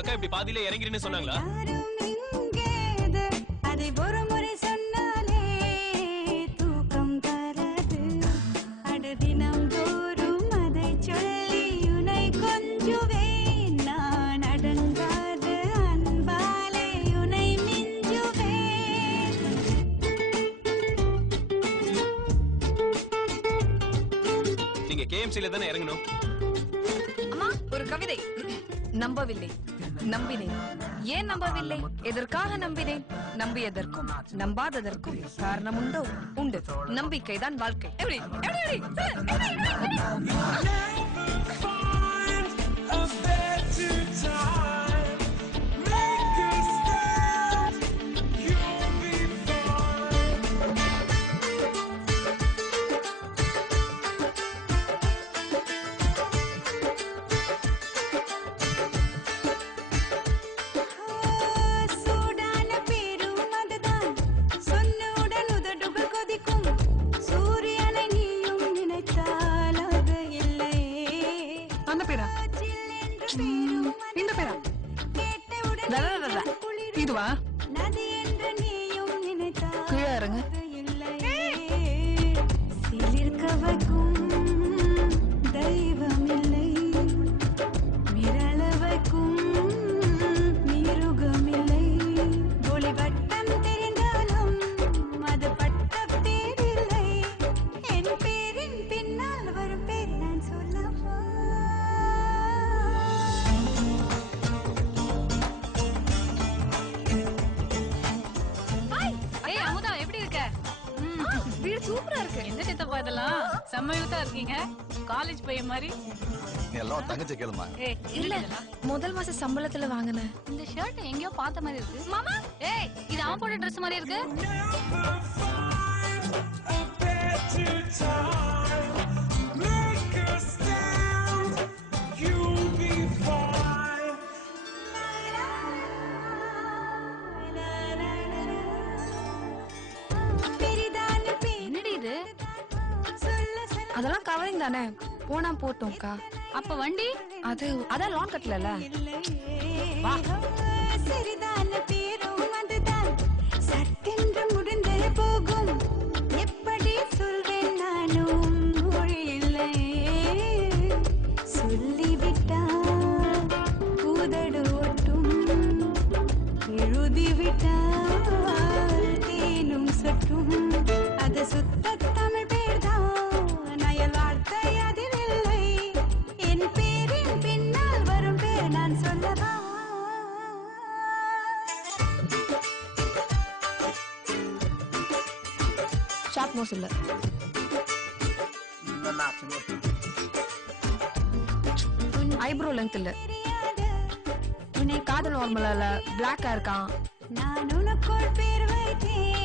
உங்க அக்கா இப்படி பாதியில இறங்கிருன்னு சொன்னாங்களா? நீங்க கேஎம்சில தானே இறங்கணும். அம்மா ஒரு கவிதை. நம்பவில்லை, நம்பினேன். ஏன் நம்பவில்லை? எதற்காக நம்பினேன்? நம்பியதற்கும் நம்பாததற்கும் காரணம் உண்டோ? உண்டு. நம்பிக்கைதான் வாழ்க்கை. எப்படி இதுவா? கீழே இறங்க. தெய்வம் இல்லை, மிரளவைக்கும் மிருகம் இல்லை. ஒளி வட்டம் தெரிந்தாலும் அது பட்ட பேரில்லை. என் பேரின் பின்னால் வரும் பேர் நான் சொல்லவா? வீடு சூப்பரா இருக்கு. என்ன சித்தப்பா இதெல்லாம் செம்மையூத்தா இருக்கீங்க. காலேஜ் பையன் மாதிரி. எல்லாம் தங்கச்சி கேளுமா. இல்ல முதல் மாச சம்பளத்துல வாங்கினேன். இந்த ஷர்ட் எங்கேயோ பார்த்த மாதிரி இருக்கு. மாமா ஏய் இது அவன் போட்ட ட்ரெஸ் மாதிரி இருக்கு. அதெல்லாம் கவரிங் தானே, போனா போட்டோம்க்கா. அப்ப வண்டி அதான் லோன் கட்டல. சட்டென்று முடிந்து போகும். எப்படி சொல்வேன் நானும் மொழி இல்லை. சொல்லிவிட்டால் கூதடு ஒட்டும். எழுதிவிட்டால் தேனும் சொட்டும். அது சுத்த தமிழ் பேர்தான். நயல் வார்த்தை அதில் இல்லை. என் பேரின் பின்னால் வரும் பேர் நான் சொல்லவா? ஷார்ட் நோஸ் இல்ல. ஐப்ரோ லென்த் இல்ல. காது நார்மலா இல்ல, பிளாக்கா இருக்கான். நான் உனக்குள் பேர் வைத்தேன்.